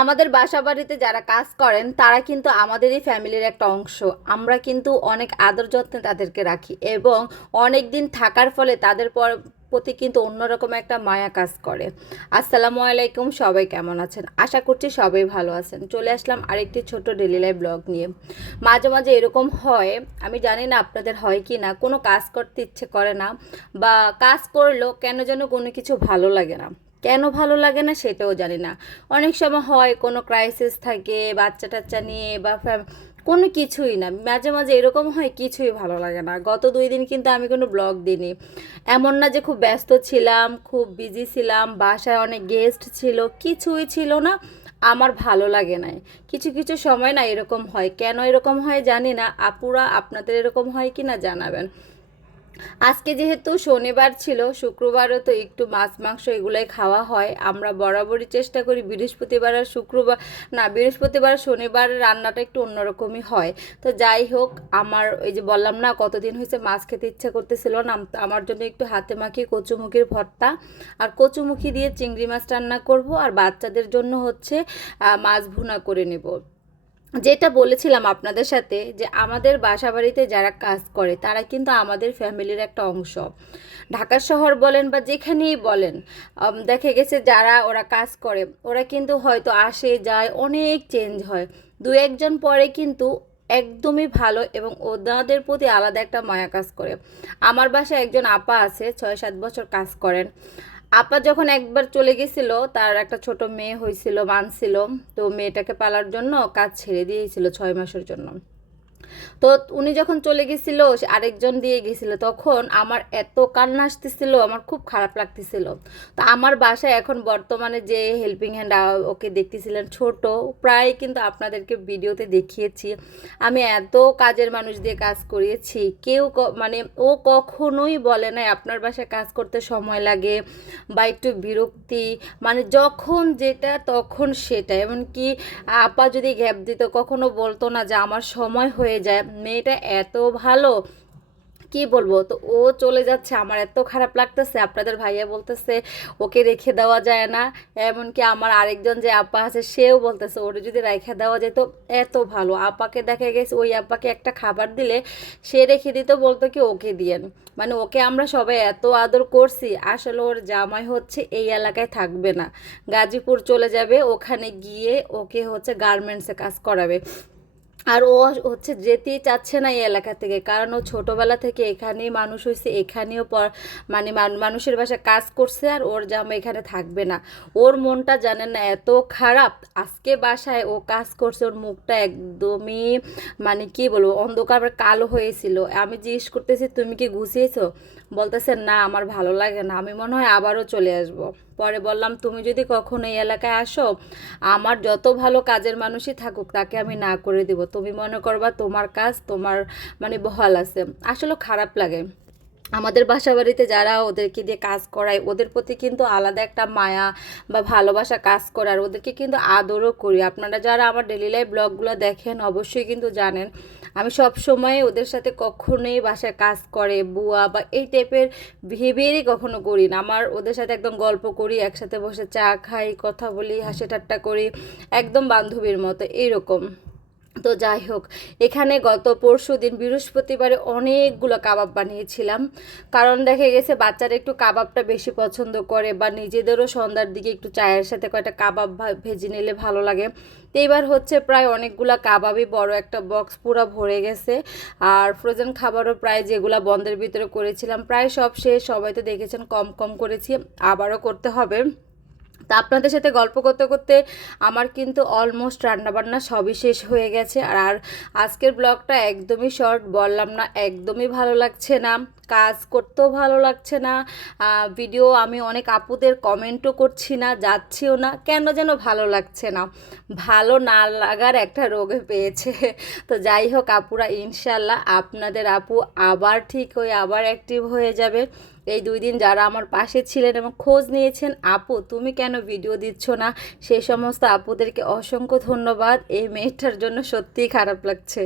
আমাদের বাসা বাড়িতে যারা কাজ করেন, তারা কিন্তু আমাদেরই ফ্যামিলির একটা অংশ। আমরা কিন্তু অনেক আদর যত্নে তাদেরকে রাখি এবং অনেক দিন থাকার ফলে তাদের পর প্রতি কিন্তু অন্যরকম একটা মায়া কাজ করে। আসসালামু আলাইকুম, সবাই কেমন আছেন? আশা করছি সবাই ভালো আছেন। চলে আসলাম আরেকটি ছোট ডেলি লাইফ ব্লগ নিয়ে। মাঝে মাঝে এরকম হয়, আমি জানি না আপনাদের হয় কি না, কোনো কাজ করতে ইচ্ছে করে না বা কাজ করলেও কেন যেন কোনো কিছু ভালো লাগে না। কেন ভালো লাগে না সেটাও জানি না। অনেক সময় হয় কোনো ক্রাইসিস থাকে বাচ্চা টাচ্চা নিয়ে বা কোনো কিছুই না। মাঝে মাঝে এরকম হয় কিছুই ভালো লাগে না। গত দুই দিন কিন্তু আমি কোনো ব্লগ দিইনি। এমন না যে খুব ব্যস্ত ছিলাম, খুব বিজি ছিলাম, বাসায় অনেক গেস্ট ছিল, কিছুই ছিল না। আমার ভালো লাগে নাই। কিছু কিছু সময় না এরকম হয়। কেন এরকম হয় জানি না। আপুরা, আপনাদের এরকম হয় কি না জানাবেন। আজকে যেহেতু শনিবার ছিল, শুক্রবারও তো একটু মাছ, মাংস এগুলোই খাওয়া হয়। আমরা বরাবরই চেষ্টা করি বৃহস্পতিবার আর শুক্রবার, না, বৃহস্পতিবার, শনিবার রান্নাটা একটু অন্যরকমই হয়। তো যাই হোক, আমার ওই যে বললাম না, কতদিন হয়েছে মাছ খেতে ইচ্ছা করতেছিল না আমার জন্য একটু হাতে মাখিয়ে কচুমুখির ভর্তা আর কচুমুখি দিয়ে চিংড়ি মাছ রান্না করব। আর বাচ্চাদের জন্য হচ্ছে মাছ ভুনা করে নেব। যেটা বলেছিলাম আপনাদের সাথে যে আমাদের বাসা বাড়িতে যারা কাজ করে, তারা কিন্তু আমাদের ফ্যামিলির একটা অংশ। ঢাকা শহর বলেন বা যেখানেই বলেন দেখে গেছে যারা ওরা কাজ করে, ওরা কিন্তু হয়তো আসে, যায়, অনেক চেঞ্জ হয়। দু একজন পরে কিন্তু একদমই ভালো এবং ওনাদের প্রতি আলাদা একটা মায়া কাজ করে। আমার বাসায় একজন আপা আছে, ছয় সাত বছর কাজ করেন। আপা যখন একবার চলে গেছিল, তার একটা ছোট মেয়ে হয়েছিল মানছিল তো মেয়েটাকে পালার জন্য কাজ ছেড়ে দিয়েছিল ছয় মাসের জন্য। তো উনি যখন চলে গেছিল আরেকজন দিয়ে গেছিল, তখন আমার এত কান্না আসতেছিল, আমার খুব খারাপ লাগতেছিল। তো আমার বাসায় এখন বর্তমানে যে হেল্পিং হ্যান্ড ওকে দেখতেছিলেন ছোট, প্রায় কিন্তু আপনাদেরকে ভিডিওতে দেখিয়েছি। আমি এত কাজের মানুষ দিয়ে কাজ করিয়েছি কেউ মানে ও কখনোই বলে নাই, আপনার বাসায় কাজ করতে সময় লাগে বা একটু বিরক্তি মানে যখন যেটা, তখন সেটা। এমনকি আপা যদি গ্যাপ দিত, কখনো বলতো না যে আমার সময় হয়ে যায়, মেয়েটা এত ভালো, কি বলব? তো ও চলে যাচ্ছে, আমার এত খারাপ লাগতেছে, আপনাদের ভাইয়া বলতেছে, ওকে রেখে দেওয়া যায় না। এমনকি আমার আরেকজন যে আপা আছে, সেও বলতেছে, ওর যদি রেখে দেওয়া যেত, এত ভালো। আপাকে দেখা গেছে, ওই আপাকে একটা খাবার দিলে, সে রেখে দিত, বলতো কি, ওকে দিয়েন মানে ওকে আমরা সবাই এত আদর করছি, আসলে ওর জামাই হচ্ছে এই এলাকায় থাকবে না। গাজীপুর চলে যাবে, ওখানে গিয়ে ওকে হচ্ছে গার্মেন্টসে কাজ করাবে। আর ও হচ্ছে যেতেই চাচ্ছে না এই এলাকা থেকে। কারণ ও ছোটবেলা থেকে এখানেই মানুষ হয়েছে এখানেও মানে মানুষের বাসায় কাজ করছে আর ওর জামা এখানে থাকবে না। ওর মনটা জানেন না, এত খারাপ। আজকে বাসায় ও কাজ করছে, ওর মুখটা একদমই মানে কি বলব, অন্ধকার কালো হয়েছিল। আমি জিজ্ঞেস করতেছি, তুমি কি গুছিয়েছো বলতেছে, না, আমার ভালো লাগে না। আমি মনে হয় আবারও চলে আসব। পরে বললাম, তুমি যদি কখনো এই এলাকায় আসো, আমার যত ভালো কাজের মানুষই থাকুক, তাকে আমি না করে দিব। তুমি মনে করবা তোমার কাজ, তোমার মানে বহাল আছে। আসলে খারাপ লাগে। আমাদের বাসা বাড়িতে যারা ওদেরকে দিয়ে কাজ করায়, ওদের প্রতি কিন্তু আলাদা একটা মায়া বা ভালোবাসা কাজ করার ওদেরকে কিন্তু আদরও করি। আপনারা যারা আমার ডেলি লাইফ ব্লগগুলো দেখেন, অবশ্যই কিন্তু জানেন, আমি সব সময় ওদের সাথে কখনোই বাসায় কাজ করে, বুয়া বা এই টাইপের বিহেভিয়ারই কখনো করি না। আমার ওদের সাথে একদম গল্প করি, একসাথে বসে চা খাই, কথা বলি, হাসি ঠাট্টা করি, একদম বান্ধবীর মতো, এইরকম। তো যাই হোক, এখানে গত পরশু দিন বৃহস্পতিবারে অনেকগুলো কাবাব বানিয়েছিলাম। কারণ দেখে গেছে বাচ্চারা একটু কাবাবটা বেশি পছন্দ করে বা নিজেদেরও সন্ধ্যার দিকে একটু চায়ের সাথে কয়েকটা কাবাব ভেজে নিলে ভালো লাগে। তো এবার হচ্ছে প্রায় অনেকগুলো কাবাবই বড় একটা বক্স পুরো ভরে গেছে। আর ফ্রোজেন খাবারও প্রায় যেগুলো বন্ধের ভিতরে করেছিলাম, প্রায় সব শেষ। সবাই তো দেখেছেন কম কম করেছি, আবারও করতে হবে। তা আপনাদের সাথে গল্প করতে করতে আমার কিন্তু অলমোস্ট রান্নাবান্না সবই শেষ হয়ে গেছে। আর আজকের ব্লগটা একদমই শর্ট বললাম না, একদমই ভালো লাগছে না। কাজ করতেও ভালো লাগছে না। ভিডিও আমি অনেক আপুদের কমেন্টও করছি না, যাচ্ছিও না। কেন যেন ভালো লাগছে না। ভালো না লাগার একটা রোগে পেয়েছে। তো যাই হোক আপুরা ইনশাল্লাহ আপনাদের আপু আবার ঠিক হয়ে, আবার অ্যাক্টিভ হয়ে যাবে। এই দুই দিন যারা আমার পাশে ছিলেন এবং খোঁজ নিয়েছেন, আপু তুমি কেন ভিডিও দিচ্ছ না? সেই সমস্ত আপুদেরকে অসংখ্য ধন্যবাদ। এই মেয়েটার জন্য সত্যিই খারাপ লাগছে।